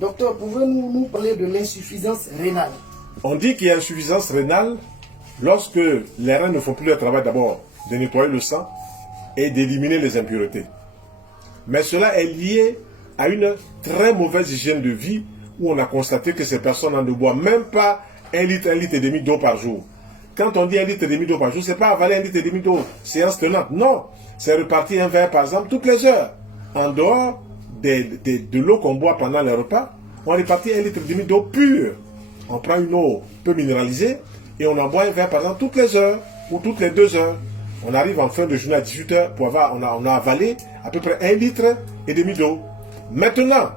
Docteur, pouvez-vous nous parler de l'insuffisance rénale? On dit qu'il y a insuffisance rénale lorsque les reins ne font plus le travail d'abord de nettoyer le sang et d'éliminer les impuretés. Mais cela est lié à une très mauvaise hygiène de vie où on a constaté que ces personnes ne boivent même pas 1 litre et demi d'eau par jour. Quand on dit 1 litre et demi d'eau par jour, ce n'est pas avaler 1 litre et demi d'eau, séance tenante. Non, c'est repartir un verre par exemple toutes les heures. En dehors de l'eau qu'on boit pendant les repas, on répartit 1 litre et demi d'eau pure. On prend une eau peu minéralisée et on en boit un verre par exemple toutes les heures ou toutes les 2 heures. On arrive en fin de journée à 18 heures pour avoir, on a avalé à peu près 1 litre et demi d'eau. Maintenant,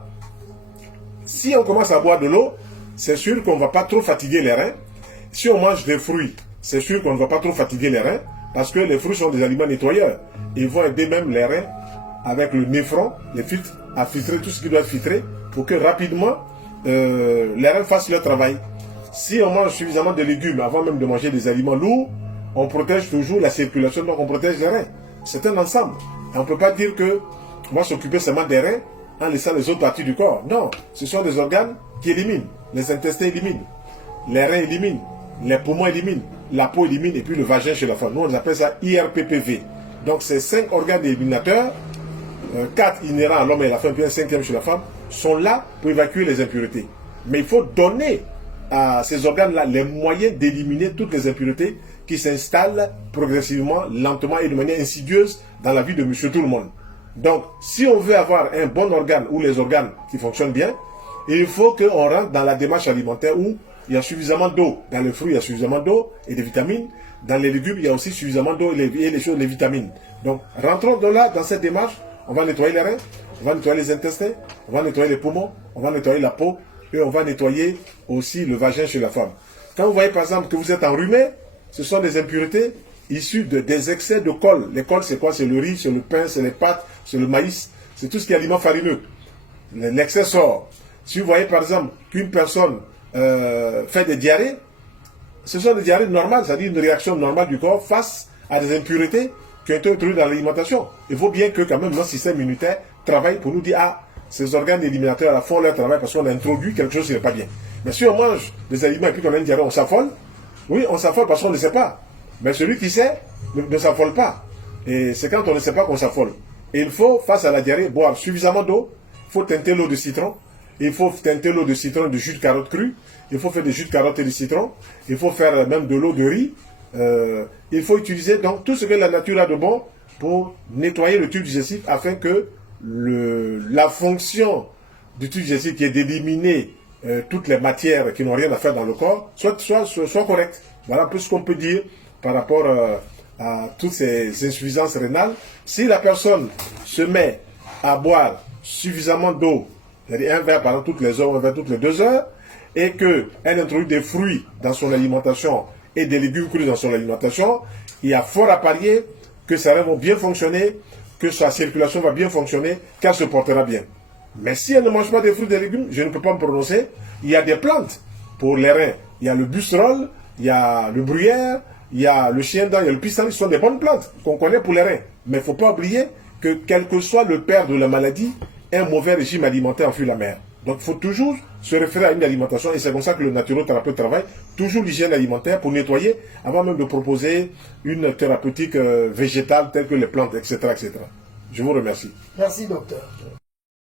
si on commence à boire de l'eau, c'est sûr qu'on ne va pas trop fatiguer les reins. Si on mange des fruits, c'est sûr qu'on ne va pas trop fatiguer les reins parce que les fruits sont des aliments nettoyeurs. Ils vont aider même les reins avec le néphron, les filtres, à filtrer tout ce qui doit être filtré pour que rapidement les reins fassent leur travail. Si on mange suffisamment de légumes avant même de manger des aliments lourds, on protège toujours la circulation, donc on protège les reins. C'est un ensemble. Et on ne peut pas dire que on va s'occuper seulement des reins en laissant les autres parties du corps. Non, ce sont des organes qui éliminent. Les intestins éliminent, les reins éliminent, les poumons éliminent, la peau élimine et puis le vagin chez la femme. Nous on appelle ça IRPPV. Donc ces 5 organes éliminateurs, 4 inhérents à l'homme et à la femme, puis un 5e chez la femme, sont là pour évacuer les impuretés. Mais il faut donner à ces organes-là les moyens d'éliminer toutes les impuretés qui s'installent progressivement, lentement et de manière insidieuse dans la vie de monsieur tout le monde. Donc, si on veut avoir un bon organe ou les organes qui fonctionnent bien, il faut qu'on rentre dans la démarche alimentaire où il y a suffisamment d'eau. Dans les fruits, il y a suffisamment d'eau et des vitamines. Dans les légumes, il y a aussi suffisamment d'eau et les vitamines. Donc, rentrons dans cette démarche. On va nettoyer les reins, on va nettoyer les intestins, on va nettoyer les poumons, on va nettoyer la peau et on va nettoyer aussi le vagin chez la femme. Quand vous voyez par exemple que vous êtes enrhumé, ce sont des impuretés issues des excès de colle. Les colles, c'est quoi? C'est le riz, c'est le pain, c'est les pâtes, c'est le maïs, c'est tout ce qui est aliment farineux. L'excès sort. Si vous voyez par exemple qu'une personne fait des diarrhées, ce sont des diarrhées normales, c'est-à-dire une réaction normale du corps face à des impuretés qui ont été introduites dans l'alimentation. Il faut bien que quand même notre système immunitaire travaille pour nous dire ah, ces organes éliminateurs font leur travail parce qu'on a introduit quelque chose qui n'est pas bien. Mais si on mange des aliments et puis qu'on a une diarrhée, on s'affole. Oui, on s'affole parce qu'on ne sait pas. Mais celui qui sait ne s'affole pas. Et c'est quand on ne sait pas qu'on s'affole. Et il faut, face à la diarrhée, boire suffisamment d'eau. Il faut teinter l'eau de citron. Il faut teinter l'eau de citron de jus de carotte cru. Il faut faire des jus de carotte et de citron. Il faut faire même de l'eau de riz. Il faut utiliser donc tout ce que la nature a de bon pour nettoyer le tube digestif afin que la fonction du tube digestif qui est d'éliminer toutes les matières qui n'ont rien à faire dans le corps soit correcte. Voilà un peu ce qu'on peut dire par rapport à toutes ces insuffisances rénales. Si la personne se met à boire suffisamment d'eau, c'est-à-dire un verre par exemple toutes les heures, un verre toutes les 2 heures, et qu'elle introduit des fruits dans son alimentation et des légumes crus dans son alimentation, il y a fort à parier que ses reins vont bien fonctionner, que sa circulation va bien fonctionner, qu'elle se portera bien. Mais si elle ne mange pas des fruits et des légumes, je ne peux pas me prononcer. Il y a des plantes pour les reins. Il y a le busserole, il y a le bruyère, il y a le chien dent, il y a le pissenlit. Ce sont des bonnes plantes qu'on connaît pour les reins. Mais il ne faut pas oublier que quel que soit le père de la maladie, un mauvais régime alimentaire en fuit la mer. Donc il faut toujours se référer à une alimentation et c'est comme ça que le naturothérapeute travaille. Toujours l'hygiène alimentaire pour nettoyer avant même de proposer une thérapeutique végétale telle que les plantes, etc., etc. Je vous remercie. Merci docteur.